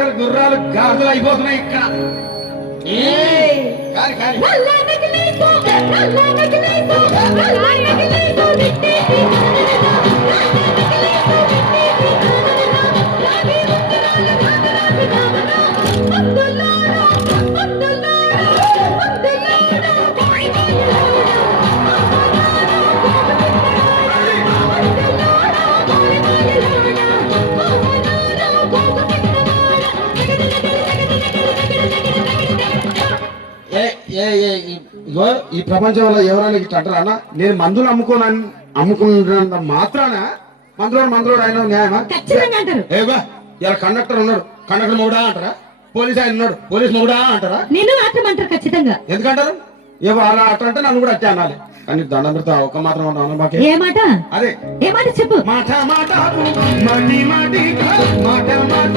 దగ్గర గుర్రాలు గాజులు అయిపోతున్నాయి ఇక్కడ. కాని కాని ఇగో ఈ ప్రపంచంలో ఎవరైనా ఇట్లా అంటారా అన్న? నేను మందులు అమ్ముకున్నంత మాత్రాన మందులోడు ఆయన న్యాయమా? ఏవా ఇలా కండక్టర్ ఉన్నాడు, కండక్టర్ మొగుడా అంటారా? పోలీస్ ఆయన ఉన్నాడు, పోలీస్ మొగుడా అంటారా? నేను మాత్రం అంటారు ఖచ్చితంగా. ఎందుకంటారు? ఏవో అలా అట్లా అంటే నన్ను కూడా అట్టే అనాలి. కానీ దండం పెడతా ఒక మాత్రం అన్న ఏ మాట? అదే ఏ మాట చెప్పు. మాట మాట మాటి మాటి మాట మాట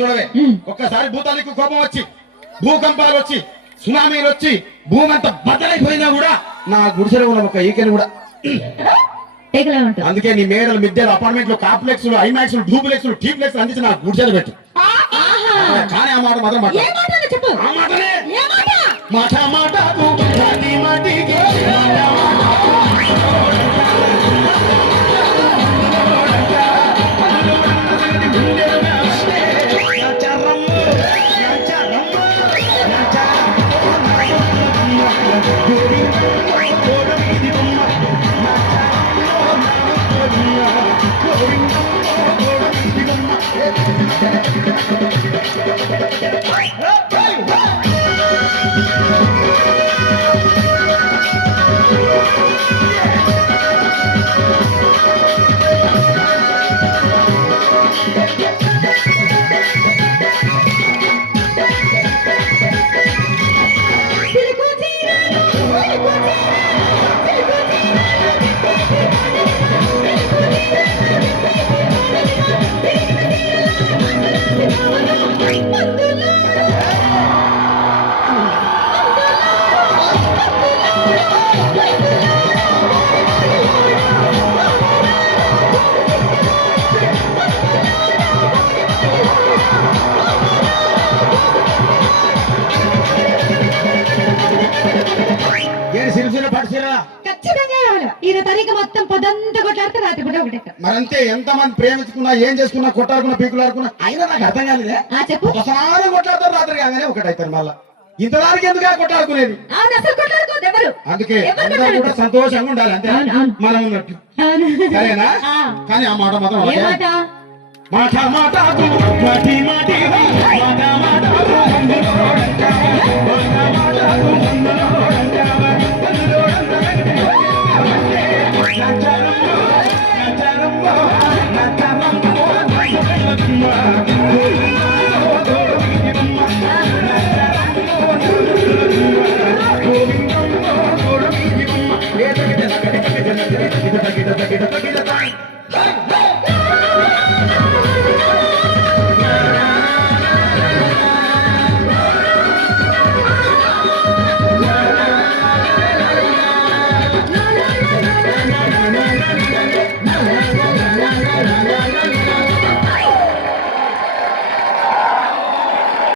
చూడవే. ఒక్కసారి భూతానికి కోపం వచ్చి, భూకంపాలు వచ్చి, సునామీలు వచ్చి, భూమి అంతా బద్దలైపోయినా కూడా నా గుడిసెలో ఉన్న ఒక ఈకెని కూడా. అందుకే నీ మేడలు, మిద్దెలు, అపార్ట్మెంట్లు, కాంప్లెక్స్, ఐమాక్స్, డూప్లెక్స్, టీప్లెక్స్ అందించి నా గుడిసెలు పెట్టు. కానీ ఆ మాట మాత్రం మాట ఆ మాటనే మాట మాట మరంతే. ఎంత మంది ప్రేమించుకున్నా, ఏం చేసుకున్నా, కొట్టాడుకున్నా, పీకులాడుకున్నా అయినా నాకు అర్థం కాలేదే. ఒకసారి కొట్లాడతారు, రాత్రి కాగానే ఒకటైతారు. మళ్ళా ఇంతదానికి ఎందుకు కొట్టాడుకునేది? అందుకే అందరూ కూడా సంతోషంగా ఉండాలి, అంతే మనం ఉన్నట్టు. సరేనా? కానీ ఆ మాట మాత్రం మాట మాట